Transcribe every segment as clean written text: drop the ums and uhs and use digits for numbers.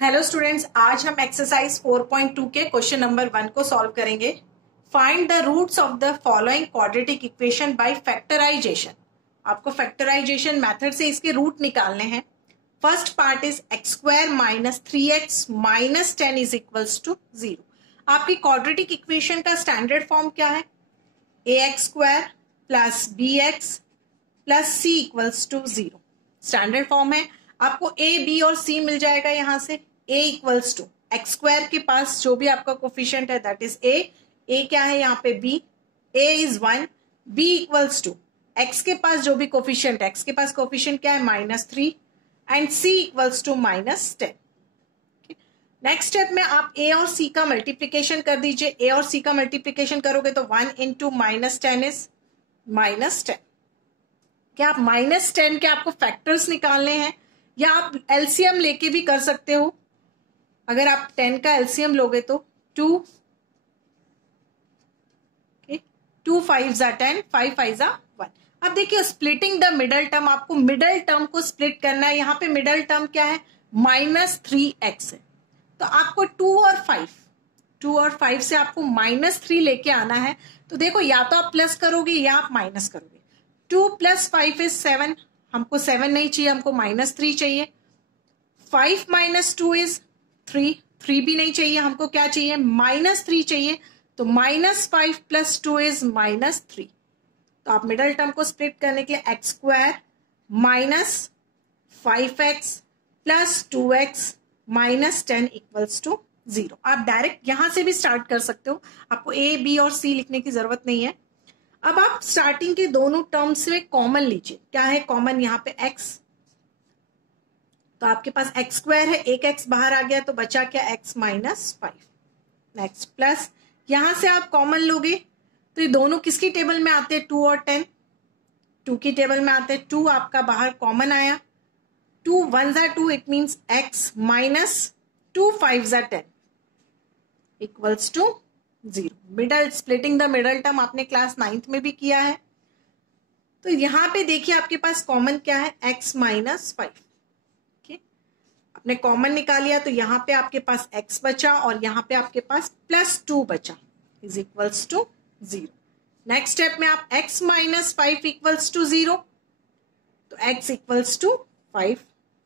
Hello students, आज हम exercise 4.2 के क्वेश्चन नंबर 1 को सॉल्व करेंगे। Find the roots of the following quadratic equation by factorisation. आपको फैक्टराइजेशन मेथड से इसके रूट निकालने हैं। First part is X square minus 3x minus 10 is equals to 0। आपकी क्वाड्रेटिक इक्वेशन का स्टैंडर्ड फॉर्म क्या है? ax square plus bx plus c equals to 0 standard form है। आपको a b और c मिल जाएगा। यहां से a equals to X square के पास जो भी आपका कोफिशिएंट है दैट इज a क्या है यहाँ पे b, a is 1, b equals to x के पास जो भी कोफिशिएंट है, x के पास कोफिशिएंट क्या है -3 and c equals to -10। Next step में आप a और c का मल्टीप्लीकेशन कर दीजिए। a और c का मल्टीप्लीकेशन करोगे तो 1 इंटू -10 इज -10। क्या आप -10 के आपको फैक्टर्स निकालने हैं या आप एलसीएम लेके भी कर सकते हो। अगर आप 10 का एलसीएम लोगे तो 2 5 जा 10, 5 5 जा 1। अब देखिए स्प्लिटिंग द मिडल टर्म, आपको मिडल टर्म को स्प्लिट करना है। यहां पे मिडल टर्म क्या है? -3x है। तो आपको 2 और 5 से आपको -3 लेके आना है। तो देखो या तो आप प्लस करोगे या आप माइनस करोगे। 2 + 5 इज 7, हमको 7 नहीं चाहिए, हमको -3 चाहिए। 5 - 2 इज 3, 3 भी नहीं चाहिए, हमको क्या चाहिए? -3 चाहिए। तो -5 + 2 इज -3। तो आप मिडल टर्म को स्प्लिट करने के लिए X square minus 5x plus 2x minus 10 equals to 0। आप डायरेक्ट यहां से भी स्टार्ट कर सकते हो, आपको a b और c लिखने की जरूरत नहीं है। अब आप स्टार्टिंग के दोनों टर्म्स में कॉमन लीजिए। क्या है कॉमन? यहाँ पे x, तो आपके पास एक्स स्क्वायर है, एक x बाहर आ गया तो बचा क्या? x -5। नेक्स्ट प्लस यहां से आप कॉमन लोगे तो ये दोनों किसकी टेबल में आते हैं? 2 और 10, 2 की टेबल में आते हैं। 2 आपका बाहर कॉमन आया, 2 1 जा 2, इट मीन्स x -2 5 जा 10 equals to 0। Middle splitting the middle term आपने क्लास 9th में भी किया है। तो यहां पे देखिए आपके पास कॉमन क्या है? x -5। आपने कॉमन निकालिया तो यहां पे आपके पास x बचा और यहां पे आपके पास +2 बचा is equals to 0। Next step में आप x -5 इक्वल्स टू 0, तो x equals to 5।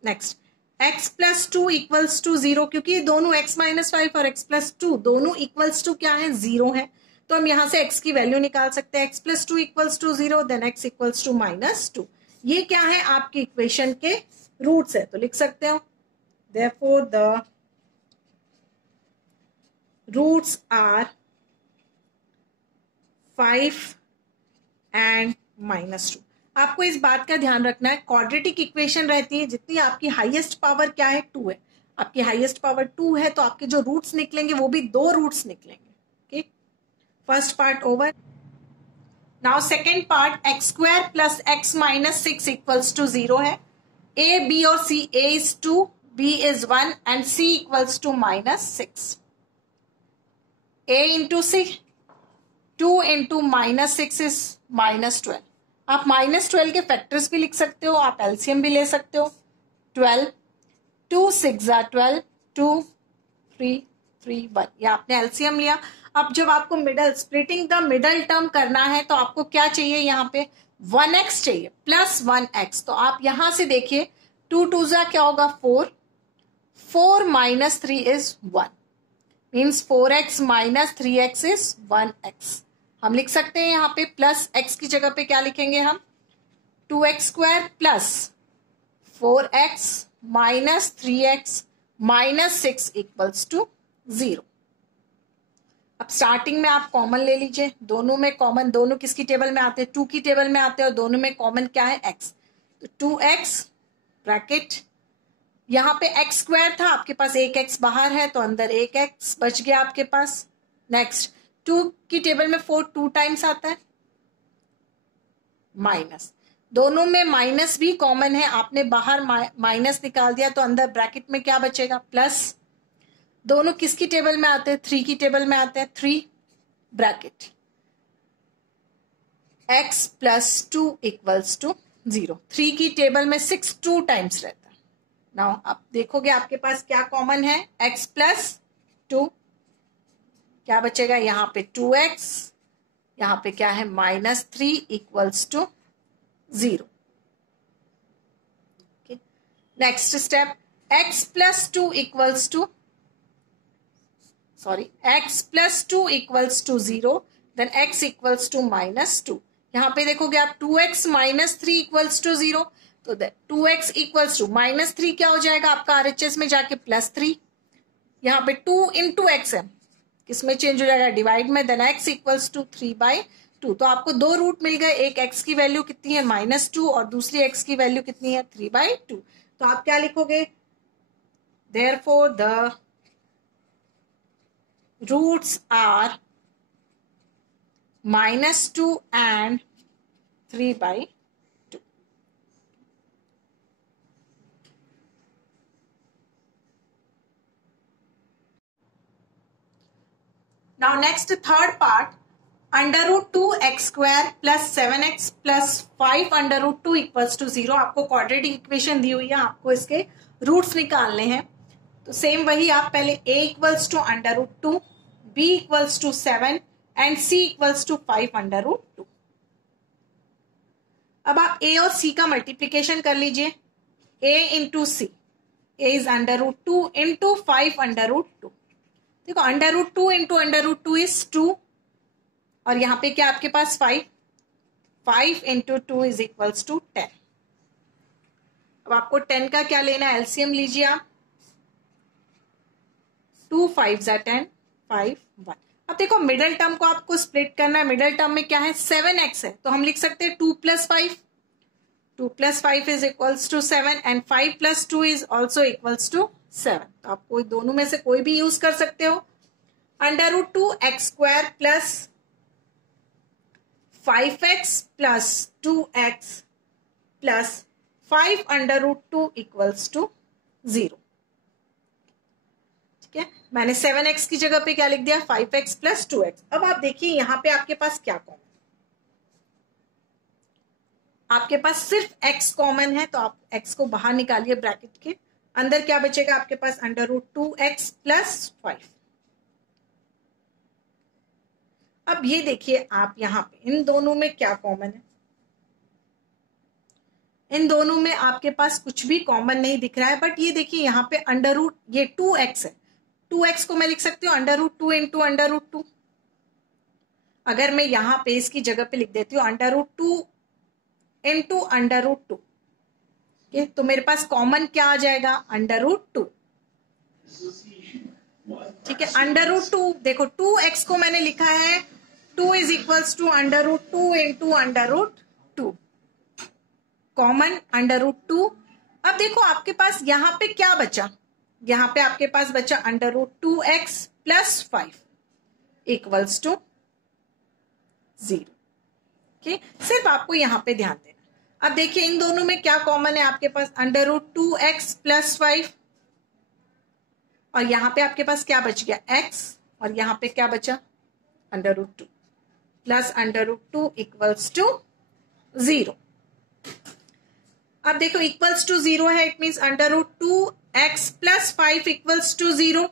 Next x +2 equals to 0, क्योंकि दोनों x -5 और x +2 दोनों इक्वल्स टू क्या है? 0 है। तो हम यहां से x की वैल्यू निकाल सकते हैं। x +2 equals to 0, then x equals to -2। ये क्या है? आपकी इक्वेशन के रूट्स है, तो लिख सकते हो therefore the roots are 5 and -2। आपको इस बात का ध्यान रखना है, क्वाड्रेटिक इक्वेशन रहती है जितनी आपकी हाईएस्ट पावर क्या है? 2 है। आपकी हाईएस्ट पावर 2 है तो आपके जो रूट्स निकलेंगे वो भी 2 रूट्स निकलेंगे। Okay, first part over. Now second part, X square plus x -6 equals to 0 है। a b और c, a is 2, b is 1 and c equals to -6। a into 6, 2 into -6 is -12। आप -12 के फैक्टर्स भी लिख सकते हो, आप एलसीएम भी ले सकते हो। 12, 2 6 जा 12, 2 3 3 1, या आपने एलसीएम लिया। अब जब आपको middle splitting the middle term करना है तो आपको क्या चाहिए? यहाँ पे 1x चाहिए प्लस 1x। तो आप यहां से देखिए 2 2 जा क्या होगा? 4, 4 - 3 is 1, means 4x - 3x is 1x। हम लिख सकते हैं यहाँ पे प्लस x की जगह पे क्या लिखेंगे हम? 2x square plus 4x - 3x -6 equals to 0। अब स्टार्टिंग में आप कॉमन ले लीजिए, दोनों में कॉमन, दोनों किसकी टेबल में आते हैं? 2 की टेबल में आते हैं और दोनों में कॉमन क्या है? x। तो 2x ब्रैकेट, यहां पे x स्क्वायर था, आपके पास एक x बाहर है तो अंदर एक x बच गया आपके पास। नेक्स्ट 2 की टेबल में 4 2 टाइम्स आता है, माइनस, दोनों में माइनस भी कॉमन है, आपने बाहर माइनस निकाल दिया तो अंदर ब्रैकेट में क्या बचेगा? प्लस। दोनों किसकी टेबल में आते हैं? 3 की टेबल में आते हैं, 3 ब्रैकेट x + 2 इक्वल्स टू 0। 3 की टेबल में 6 2 टाइम्स रहता है, नाउ आप देखोगे आपके पास क्या कॉमन है, x प्लस 2, क्या बचेगा यहाँ पे 2x, यहाँ पे क्या है -3 equals to 0। Next step, x plus 2 equals to x plus 2 equals to 0, then x equals to -2। यहाँ पे देखोगे आप 2x -3 इक्वल्स टू 0, तो 2x इक्वल्स टू -3 क्या हो जाएगा आपका RHS में जाके +3, यहाँ पे 2 इंटू एक्स है, किसमें चेंज हो जाएगा डिवाइड में, देन x इक्वल्स टू 3/2। तो आपको दो रूट मिल गए, एक x की वैल्यू कितनी है -2 और दूसरी x की वैल्यू कितनी है 3/2। तो आप क्या लिखोगे, therefore the roots are -2 and 3/2। Now next third part, √2x² plus 7x plus 5 √2 equals to 0। आपको क्वाड्रेटिक इक्वेशन दी हुई है, आपको इसके रूट्स निकालने हैं। तो सेम वही, आप पहले a equals to √2, b equals to 7 and c equals to 5 √2। अब आप a और c का मल्टीप्लीकेशन कर लीजिए, a into C, a is √2 into 5 √2। देखो √2 इंटू √2 इज 2 और यहाँ पे क्या आपके पास 5 इंटू 2 इज इक्वल्स टू 10। अब आपको 10 का क्या लेना है, एलसीएम लीजिए आप, 2 5 = 10, 5 1। अब देखो मिडल टर्म को आपको स्प्लिट करना है, मिडल टर्म में क्या है 7x है, तो हम लिख सकते हैं 2 + 5, 2 + 5 is equals to 7 and 5 + 2 is also equals to 7। तो आप कोई दोनों में से कोई भी यूज कर सकते हो। √2x² plus 5x plus 2x plus 5 √2 equals to 0। ठीक है, मैंने 7x की जगह पे क्या लिख दिया 5x प्लस 2x। अब आप देखिए यहाँ पे आपके पास क्या कॉमन, आपके पास सिर्फ x कॉमन है, तो आप x को बाहर निकालिए ब्रैकेट के अंदर, क्या बचेगा आपके पास √2x प्लस 5। अब ये देखिए आप यहाँ पे इन दोनों में क्या कॉमन है, इन दोनों में आपके पास कुछ भी कॉमन नहीं दिख रहा है, बट ये देखिए यहाँ पे ये 2x है, 2x को मैं लिख सकती हूँ √2 इंटू √2। अगर मैं यहाँ पे इसकी जगह पे लिख देती हूँ √2 इंटू √2, तो मेरे पास कॉमन क्या आ जाएगा √2। ठीक है, √2, देखो 2x को मैंने लिखा है 2 is equals to √2 into √2, common √2। अब देखो आपके पास यहाँ पे क्या बचा, यहाँ पे आपके पास बचा √2x प्लस 5 इक्वल्स टू 0। सिर्फ आपको यहाँ पे ध्यान देना। अब देखिए इन दोनों में क्या कॉमन है आपके पास √2x प्लस 5 और यहाँ पे आपके पास क्या बच गया x और यहाँ पे क्या बचा √2 प्लस √2 इक्वल्स टू 0। अब देखो इक्वल्स टू 0 है, it means √2x plus 5 equals to 0।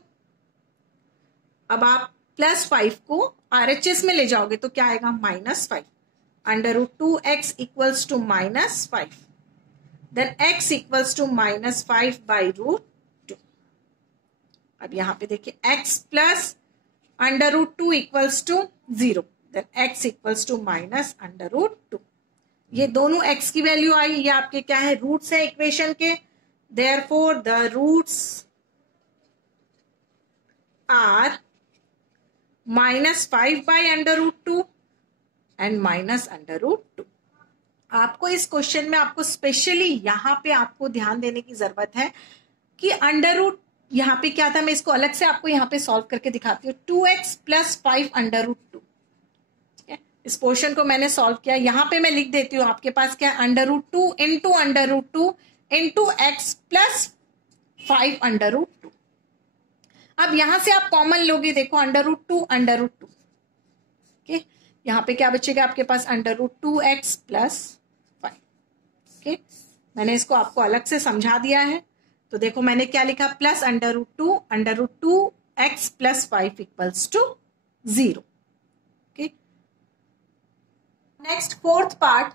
अब आप प्लस 5 को RHS में ले जाओगे तो क्या आएगा -5, √2x equals to -5, then x equals to -5/√2। अब यहाँ पे देखिए x plus √2 equals to 0, then x equals to -√2। ये दोनों x की वैल्यू आई, ये आपके क्या है रूट्स है इक्वेशन के। Therefore the roots are -5/√2 and -√2। आपको इस क्वेश्चन में आपको स्पेशली यहाँ पे आपको ध्यान देने की जरूरत है कि √, यहाँ पे क्या था, मैं इसको अलग से आपको यहाँ पे सॉल्व करके दिखाती हूँ। 2x प्लस 5 √2, ठीक है, इस पोर्शन को मैंने सॉल्व किया। यहाँ पे मैं लिख देती हूँ आपके पास क्या √2 इंटू √2 इंटू x प्लस 5 √2। अब यहां से आप कॉमन लोगे, देखो √2 ओके, यहाँ पे क्या बचेगा आपके पास √2x प्लस 5। ओके, मैंने इसको आपको अलग से समझा दिया है। तो देखो मैंने क्या लिखा, plus √2 x plus 5 equals to 0। Okay, next fourth part,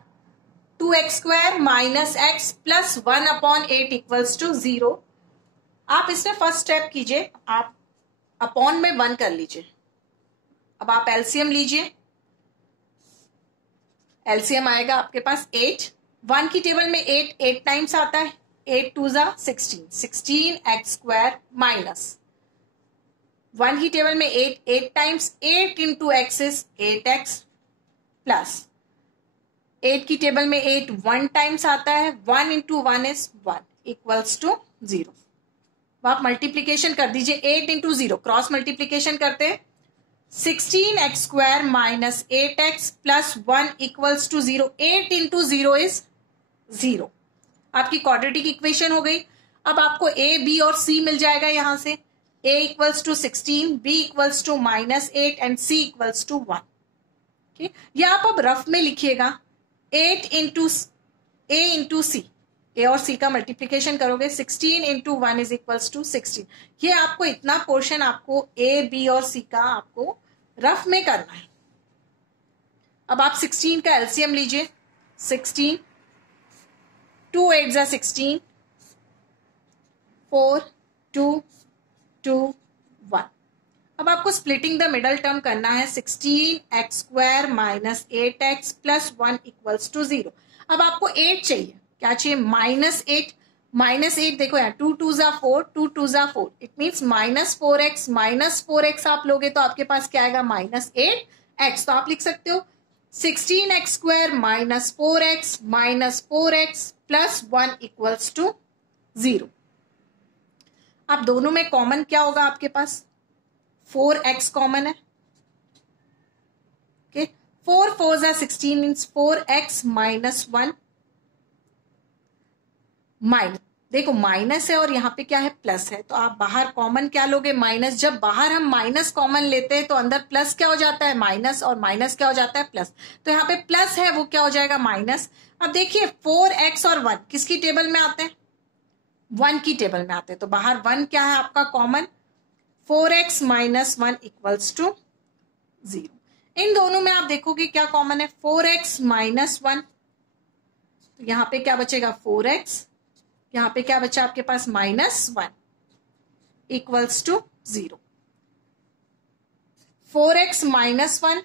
2x² minus x plus 1/8 equals to 0। आप इसमें फर्स्ट स्टेप कीजिए, आप अपॉन में 1 कर लीजिए। अब आप एलसीएम लीजिए, एलसीएम आएगा आपके पास 8। 1 की टेबल में 8 टाइम्स आता है, 8 2 जा 16, 16x² माइनस 1 की टेबल में 8 times, 8 into x is 8x plus 8 की टेबल में 8 1 टाइम्स आता है, 1 इंटू 1 इज 1 इक्वल्स टू 0। आप मल्टीप्लीकेशन कर दीजिए, 8 इंटू 0 क्रॉस मल्टीप्लीकेशन करते हैं, 16x² minus 8x plus 1 equals to 0। 8 into 0 is 0। आपकी क्वाड्रेटिक इक्वेशन हो गई। अब आपको a, b और c मिल जाएगा यहां से, a equals to 16, b equals to -8 and c equals to 1। ठीक, ये आप अब रफ में लिखिएगा, 8 into a into c, a और c का मल्टीप्लीकेशन करोगे, 16 इंटू 1 इज इक्वल्स टू 16। ये आपको इतना पोर्शन आपको a, b और c का आपको रफ में करना है। अब आप 16 का एलसीएम लीजिए, 16 2 8 जा 16, 4 2 2 1। अब आपको स्प्लिटिंग द मिडल टर्म करना है, 16x² minus 8x plus 1 equals to 0। अब आपको 8 चाहिए, क्या चाहिए, -8। -8 देखो यहाँ 2 2 जा 4, 2 2 जा 4, इट मीन्स -4x। -4x आप लोगे तो आपके पास क्या आएगा, -8x। तो आप लिख सकते हो 16x² minus 4x plus 1 equals to 0। अब दोनों में कॉमन क्या होगा आपके पास, 4x कॉमन है। ओके, 4 4 जा 16 मीन्स 4x माइनस 1 माइनस, देखो माइनस है और यहाँ पे क्या है, प्लस है। तो आप बाहर कॉमन क्या लोगे, माइनस। जब बाहर हम माइनस कॉमन लेते हैं तो अंदर प्लस क्या हो जाता है, माइनस, और माइनस क्या हो जाता है, प्लस। तो यहाँ पे प्लस है वो क्या हो जाएगा, माइनस। अब देखिए 4x और 1 किसकी टेबल में आते हैं, 1 की टेबल में आते हैं। तो बाहर 1 क्या है आपका common, 4x minus 1 equals to 0। इन दोनों में आप देखोगे क्या कॉमन है, 4x माइनस 1। तो यहाँ पे क्या बचेगा, 4x, यहां पे क्या बचा आपके पास, -1 equals to 0। 4x minus 1,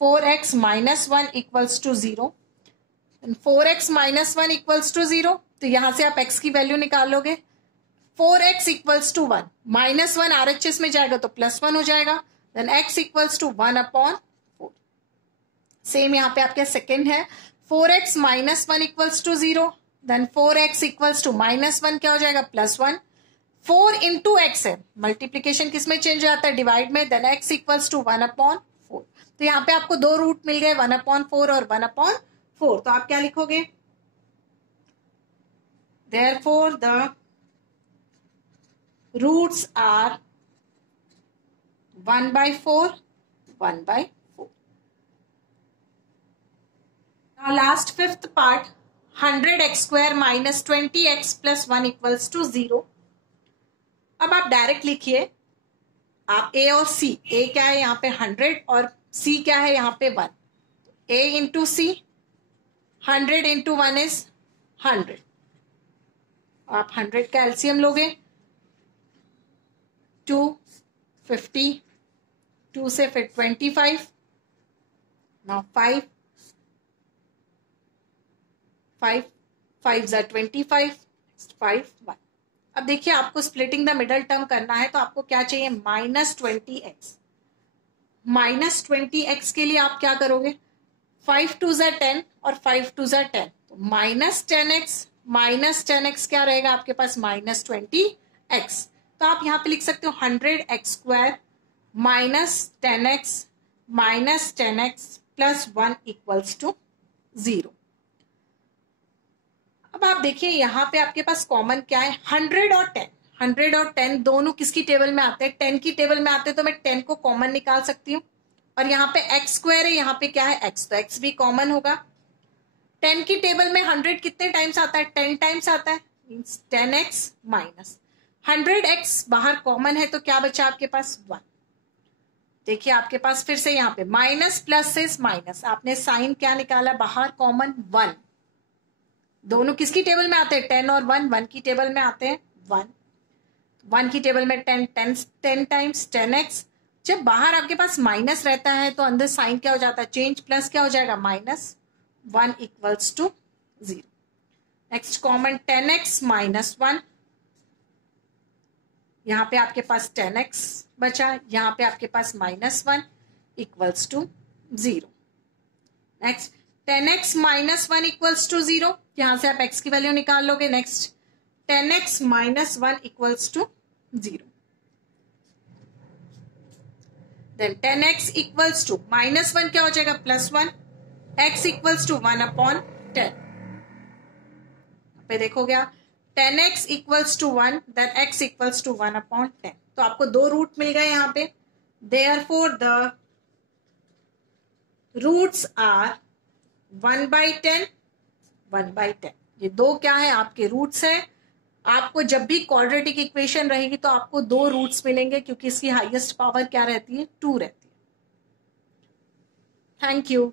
4x minus 1 equals to 0। 4x minus 1 equals to 0, तो यहां से आप x की वैल्यू निकालोगे, 4x इक्वल्स टू 1, -1 RHS में जाएगा तो +1 हो जाएगा, then x equals to 1/4। Same यहाँ पे आपके सेकेंड है, 4x minus 1 equals to 0, then 4x equals to -1 क्या हो जाएगा, +1। 4 इंटू एक्स है, मल्टीप्लीकेशन किस में चेंज हो जाता है, डिवाइड में, देन x इक्वल्स टू 1/4। तो यहाँ पे आपको दो रूट मिल गए, 1/4 और 1/4। तो आप क्या लिखोगे, therefore the roots are 1/4, 1/4। Now last fifth part, 100x² minus 20x plus 1 equals to 0। अब आप डायरेक्ट लिखिए, आप a और c, a क्या है यहाँ पे 100 और c क्या है यहाँ पे 1। a into C, 100 into 1 is 100। आप 100 का एलसीएम लोगे, 2 50, 2 से फिर 25, नाउ 5 5 जा 25, 5 1। अब देखिए आपको स्प्लिटिंग द मिडल टर्म करना है, तो आपको क्या चाहिए, -20x। -20x के लिए आप क्या करोगे, 5 2 जा 10 और 5 2 जा 10, तो -10x, -10x क्या रहेगा आपके पास, -20x। तो आप यहां पे लिख सकते हो 100x² -10x plus 1 equals to 0। अब आप देखिए यहाँ पे आपके पास कॉमन क्या है, 100 और 10। 100 और 10 दोनों किसकी टेबल में आते हैं, 10 की टेबल में आते हैं, तो मैं 10 को कॉमन निकाल सकती हूँ। और यहाँ पे x² है, यहाँ पे क्या है, x, तो x भी कॉमन होगा। 10 की टेबल में 100 कितने टाइम्स आता है, 10 टाइम्स आता है, मीन्स 10x माइनस 100x बाहर कॉमन है, तो क्या बचा आपके पास 1। देखिए आपके पास फिर से यहाँ पे माइनस प्लस से माइनस, आपने साइन क्या निकाला बाहर कॉमन 1। दोनों किसकी टेबल में आते हैं 10 और 1, 1 की टेबल में आते हैं 1 की टेबल में 10 टाइम्स 10x। जब बाहर आपके पास माइनस रहता है तो अंदर साइन क्या हो जाता है चेंज, प्लस क्या हो जाएगा minus 1 equals to 0। Next common 10x minus 1, यहाँ पे आपके पास 10x बचा, यहाँ पे आपके पास minus 1 equals to 0। Next 10x minus 1 equals to 0, यहां से आप x की वैल्यू निकाल लोगे। Next 10x minus 1 equals to 0, then 10x equals to minus 1 क्या हो जाएगा plus 1, x equals to 1 upon 10। पे देखोगे आप 10x equals to 1, then x equals to 1 upon 10। तो आपको दो रूट मिल गए यहाँ पे, देयरफॉर द रूट्स आर 1/10 1/10। ये दो क्या है आपके रूट्स है। आपको जब भी क्वाड्रेटिक इक्वेशन रहेगी तो आपको दो रूट्स मिलेंगे, क्योंकि इसकी हाईएस्ट पावर क्या रहती है 2 रहती है। Thank you.